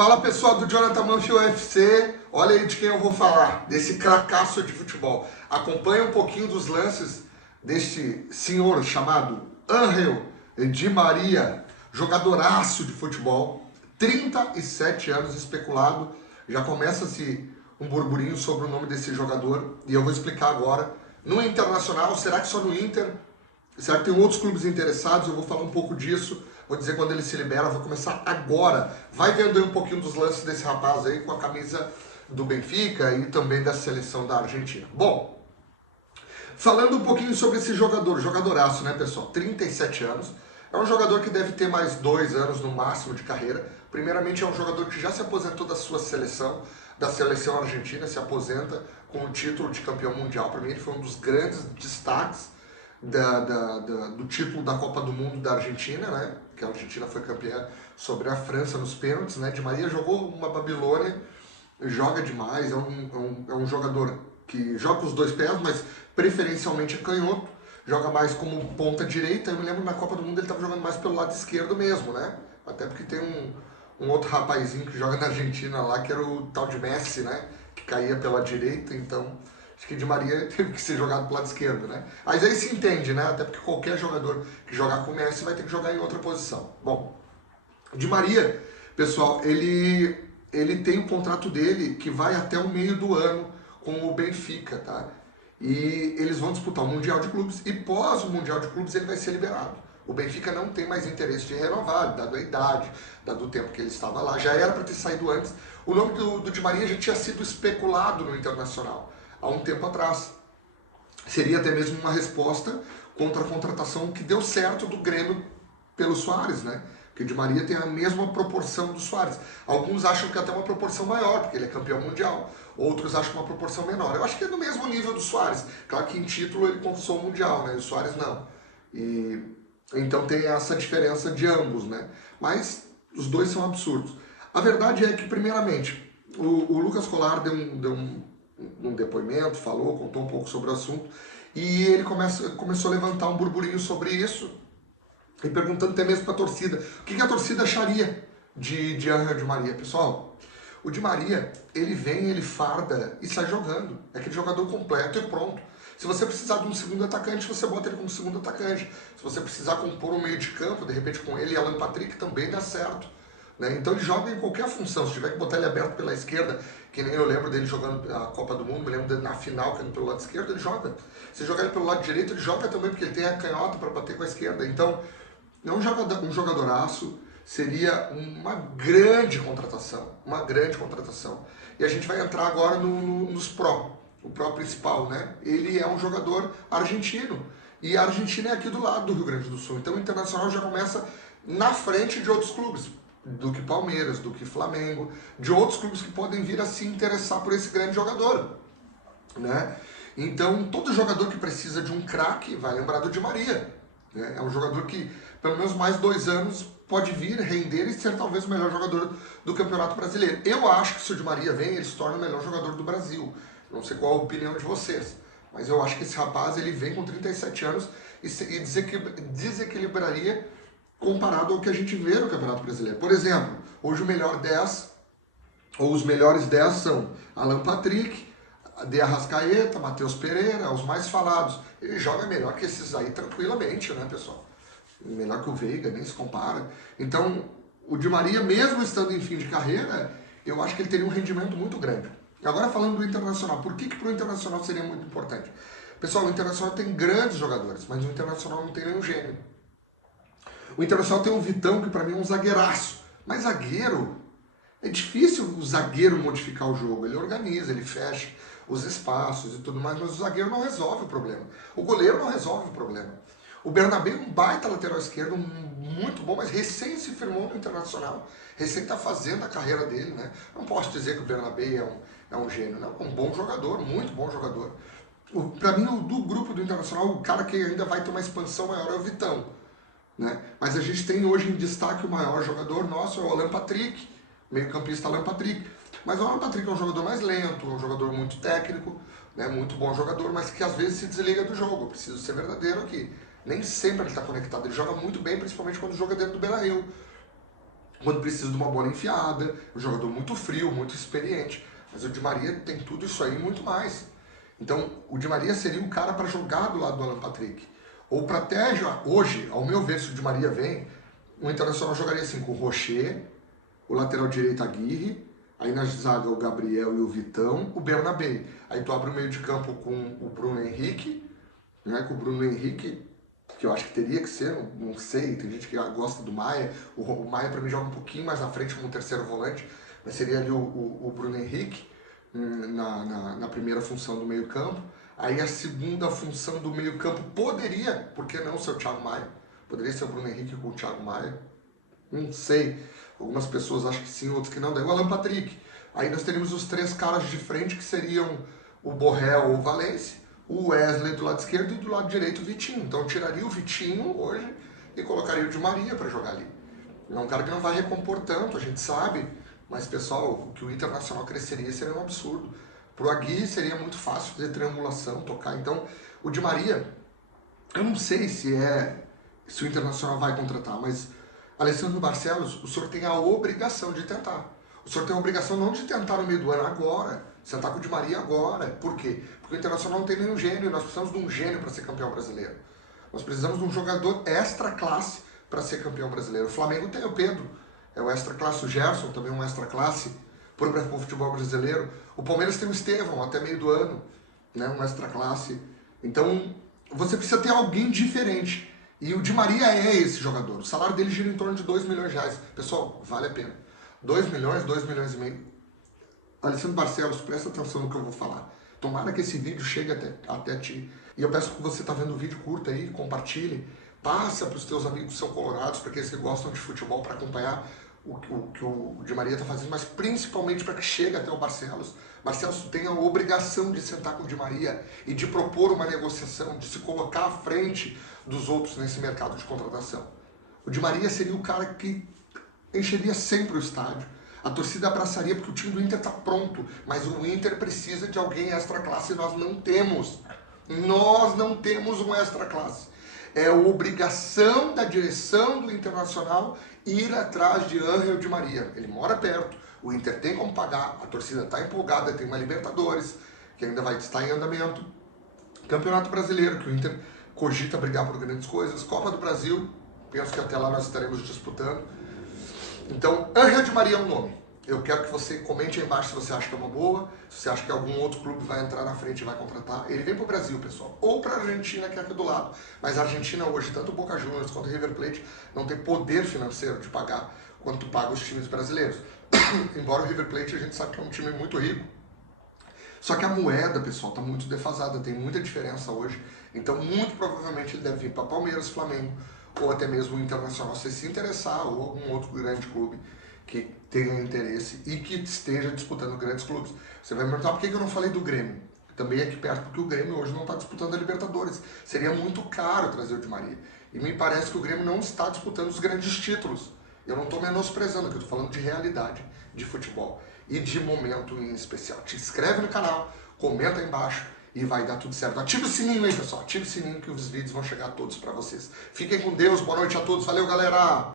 Fala pessoal do Jonathan Manfield UFC, olha aí de quem eu vou falar, desse cracaço de futebol. Acompanha um pouquinho dos lances deste senhor chamado Ángel Di Maria, jogadoraço de futebol, 37 anos especulado, já começa-se um burburinho sobre o nome desse jogador e eu vou explicar agora. No Internacional, será que só no Inter? Será que tem outros clubes interessados? Eu vou falar um pouco disso. Vou dizer quando ele se libera, vou começar agora. Vai vendo aí um pouquinho dos lances desse rapaz aí com a camisa do Benfica e também da seleção da Argentina. Bom, falando um pouquinho sobre esse jogador, jogadoraço, né pessoal? 37 anos. É um jogador que deve ter mais 2 anos no máximo de carreira. Primeiramente é um jogador que já se aposentou da sua seleção, da seleção argentina, se aposenta com o título de campeão mundial. Para mim ele foi um dos grandes destaques do título da Copa do Mundo da Argentina, né? Que a Argentina foi campeã sobre a França nos pênaltis, né? Di Maria jogou uma Babilônia, joga demais, é um jogador que joga com os dois pés, mas preferencialmente é canhoto, joga mais como ponta direita. Eu me lembro na Copa do Mundo ele estava jogando mais pelo lado esquerdo mesmo, né? Até porque tem um outro rapazinho que joga na Argentina lá, que era o tal de Messi, né? Que caía pela direita, então acho que Di Maria teve que ser jogado pro lado esquerdo, né? Mas aí se entende, né? Até porque qualquer jogador que jogar com o Messi vai ter que jogar em outra posição. Bom, Di Maria, pessoal, ele tem o contrato dele que vai até o meio do ano com o Benfica, tá? E eles vão disputar o Mundial de Clubes e pós o Mundial de Clubes ele vai ser liberado. O Benfica não tem mais interesse de renovar, dado a idade, dado o tempo que ele estava lá. Já era para ter saído antes. O nome do Di Maria já tinha sido especulado no Internacional há um tempo atrás. Seria até mesmo uma resposta contra a contratação que deu certo do Grêmio pelo Suárez, né? Porque o Di Maria tem a mesma proporção do Suárez. Alguns acham que até uma proporção maior, porque ele é campeão mundial. Outros acham uma proporção menor. Eu acho que é no mesmo nível do Suárez. Claro que em título ele conquistou o Mundial, né? E o Suárez não. Então tem essa diferença de ambos, né? Mas os dois são absurdos. A verdade é que, primeiramente, o Lucas Colar deu um depoimento, falou, contou um pouco sobre o assunto, e ele começou a levantar um burburinho sobre isso, e perguntando até mesmo para a torcida, o que a torcida acharia de Ángel Di Maria. Pessoal, o Di Maria, ele vem, ele farda e sai jogando, é aquele jogador completo e pronto. Se você precisar de um segundo atacante, você bota ele como segundo atacante. Se você precisar compor um meio de campo, de repente com ele e Alan Patrick, também dá certo. Né? Então ele joga em qualquer função. Se tiver que botar ele aberto pela esquerda, que nem eu lembro dele jogando a Copa do Mundo, me lembro na final, que ele pelo lado esquerdo, ele joga. Se jogar ele pelo lado direito, ele joga também, porque ele tem a canhota para bater com a esquerda. Então, é um jogadoraço, seria uma grande contratação. Uma grande contratação. E a gente vai entrar agora nos pró. O pró principal, né? Ele é um jogador argentino. E a Argentina é aqui do lado do Rio Grande do Sul. Então o Internacional já começa na frente de outros clubes. Do que Palmeiras, do que Flamengo, de outros clubes que podem vir a se interessar por esse grande jogador, né? Então, todo jogador que precisa de um craque vai lembrar do Di Maria, né? É um jogador que, pelo menos mais 2 anos, pode vir, render e ser talvez o melhor jogador do Campeonato Brasileiro. Eu acho que se o Di Maria vem, ele se torna o melhor jogador do Brasil. Não sei qual a opinião de vocês, mas eu acho que esse rapaz, ele vem com 37 anos e desequilibraria comparado ao que a gente vê no Campeonato Brasileiro. Por exemplo, hoje o melhor 10, ou os melhores 10 são Alan Patrick, De Arrascaeta, Matheus Pereira, os mais falados. Ele joga melhor que esses aí tranquilamente, né, pessoal? Melhor que o Veiga, nem se compara. Então, o Di Maria, mesmo estando em fim de carreira, eu acho que ele teria um rendimento muito grande. Agora falando do Internacional, por que para o Internacional seria muito importante? Pessoal, o Internacional tem grandes jogadores, mas o Internacional não tem nenhum gênio. O Internacional tem um Vitão, que para mim é um zagueiraço. Mas zagueiro, é difícil o zagueiro modificar o jogo. Ele organiza, ele fecha os espaços e tudo mais, mas o zagueiro não resolve o problema. O goleiro não resolve o problema. O Bernabé é um baita lateral esquerdo, muito bom, mas recém se firmou no Internacional. Recém está fazendo a carreira dele, né? Não posso dizer que o Bernabé é um gênio, não. É um bom jogador, muito bom jogador. Para mim, do grupo do Internacional, o cara que ainda vai ter uma expansão maior é o Vitão. Né? Mas a gente tem hoje em destaque o maior jogador nosso, é o Alan Patrick, meio-campista Alan Patrick. Mas o Alan Patrick é um jogador mais lento, um jogador muito técnico, né? Muito bom jogador, mas que às vezes se desliga do jogo. Eu preciso ser verdadeiro aqui. Nem sempre ele está conectado, ele joga muito bem, principalmente quando joga dentro do Beira-Rio. quando precisa de uma bola enfiada, um jogador muito frio, muito experiente. Mas o Di Maria tem tudo isso aí e muito mais. Então, o Di Maria seria o cara para jogar do lado do Alan Patrick. Ou para até hoje, ao meu ver, se o Di Maria vem, o Internacional jogaria assim com o Rocher, o lateral direito Aguirre, aí na zaga o Gabriel e o Vitão, o Bernabé. Aí tu abre o meio de campo com o Bruno Henrique, né, com o Bruno Henrique, que eu acho que teria que ser, não sei, tem gente que gosta do Maia, o Maia para mim joga um pouquinho mais na frente como terceiro volante, mas seria ali o Bruno Henrique na primeira função do meio campo. Aí a segunda função do meio campo poderia, por que não ser o Thiago Maia? Poderia ser o Bruno Henrique com o Thiago Maia, não sei, algumas pessoas acham que sim, outras que não, daí o Alan Patrick. Aí nós teríamos os três caras de frente que seriam o Borrell ou o Valencia, o Wesley do lado esquerdo e do lado direito o Vitinho. Então eu tiraria o Vitinho hoje e colocaria o Di Maria para jogar ali. É um cara que não vai recompor tanto, a gente sabe, mas pessoal, que o Internacional cresceria seria um absurdo. Pro Aguirre seria muito fácil fazer triangulação, tocar. Então o Di Maria, eu não sei se o Internacional vai contratar, mas Alessandro Barcelos, o senhor tem a obrigação de tentar. O senhor tem a obrigação não de tentar no meio do ano agora, sentar com o Di Maria agora. Por quê? Porque o Internacional não tem nenhum gênio, nós precisamos de um gênio para ser campeão brasileiro. Nós precisamos de um jogador extra classe para ser campeão brasileiro. O Flamengo tem o Pedro, é o extra classe, o Gerson também é um extra classe para o futebol brasileiro. O Palmeiras tem o Estevão até meio do ano, né, um extra classe. Então você precisa ter alguém diferente. E o Di Maria é esse jogador. O salário dele gira em torno de 2 milhões de reais. Pessoal, vale a pena. 2 milhões, 2 milhões e meio. Alessandro Barcelos, presta atenção no que eu vou falar. Tomara que esse vídeo chegue até ti. E eu peço que você está vendo o vídeo, curta aí, compartilhe. Passa para os teus amigos que são colorados, para aqueles que gostam de futebol, para acompanhar o que o Di Maria está fazendo, mas principalmente para que chegue até o Barcelos. Barcelos tem a obrigação de sentar com o Di Maria e de propor uma negociação, de se colocar à frente dos outros nesse mercado de contratação. O Di Maria seria o cara que encheria sempre o estádio. A torcida abraçaria porque o time do Inter está pronto, mas o Inter precisa de alguém extra classe e nós não temos. Nós não temos um extra classe. É obrigação da direção do Internacional ir atrás de Ángel Di Maria. Ele mora perto, o Inter tem como pagar, a torcida está empolgada, tem uma Libertadores, que ainda vai estar em andamento. Campeonato Brasileiro, que o Inter cogita brigar por grandes coisas. Copa do Brasil, penso que até lá nós estaremos disputando. Então, Ángel Di Maria é um nome. Eu quero que você comente aí embaixo se você acha que é uma boa, se você acha que algum outro clube vai entrar na frente e vai contratar. Ele vem para o Brasil, pessoal, ou para a Argentina, que é aqui do lado. Mas a Argentina hoje, tanto o Boca Juniors quanto o River Plate, não tem poder financeiro de pagar quanto paga os times brasileiros. Embora o River Plate a gente sabe que é um time muito rico. Só que a moeda, pessoal, está muito defasada, tem muita diferença hoje. Então, muito provavelmente ele deve vir para Palmeiras, Flamengo, ou até mesmo o Internacional, se interessar, ou algum outro grande clube que tenha interesse e que esteja disputando grandes clubes. Você vai me perguntar por que eu não falei do Grêmio? Também é aqui perto, porque o Grêmio hoje não está disputando a Libertadores. Seria muito caro trazer o Di Maria. E me parece que o Grêmio não está disputando os grandes títulos. Eu não estou menosprezando, eu estou falando de realidade de futebol e de momento em especial. Te inscreve no canal, comenta aí embaixo e vai dar tudo certo. Ativa o sininho aí, pessoal. Ativa o sininho que os vídeos vão chegar todos para vocês. Fiquem com Deus. Boa noite a todos. Valeu, galera!